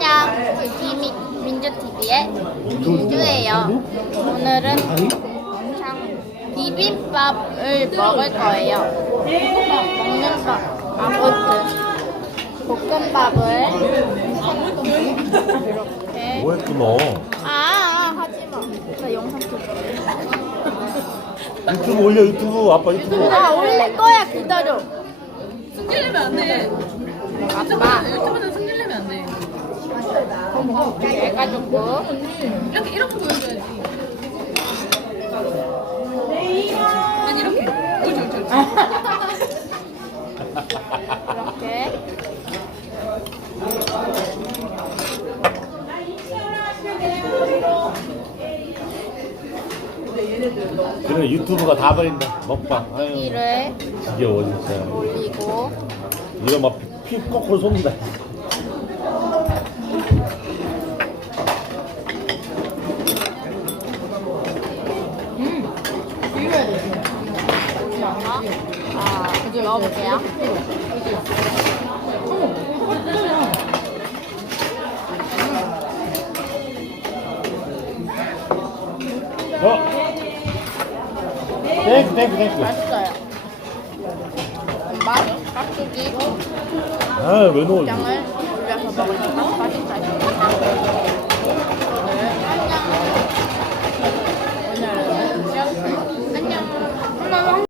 안녕, 민주TV의 민주예요. 오늘은 비빔밥을 먹을 거예요. 먹는 밥, 아무튼 볶음밥을 이렇게. 뭐해 또 너? 하지마. 나 영상 찍어. 유튜브 올려 유튜브 아빠 유튜브. 올릴 거야. 기다려. 승질내면 안 돼. 아빠. 유튜브는 승질내면 안 돼. 해가지고 이렇게 보여줘야지. 아니 이렇게. 옳지. 이렇게. 그래 유튜브가 다 버린다 먹방. 아유 이를 지겨워 진짜. 올리고 이거 막 피 거꾸로 솟는다. 넣어볼게요. 땡큐. 맛있어요. 엄마, 깍두기 아왜 넣어? 장을 올려서 먹으니까 맛있어요.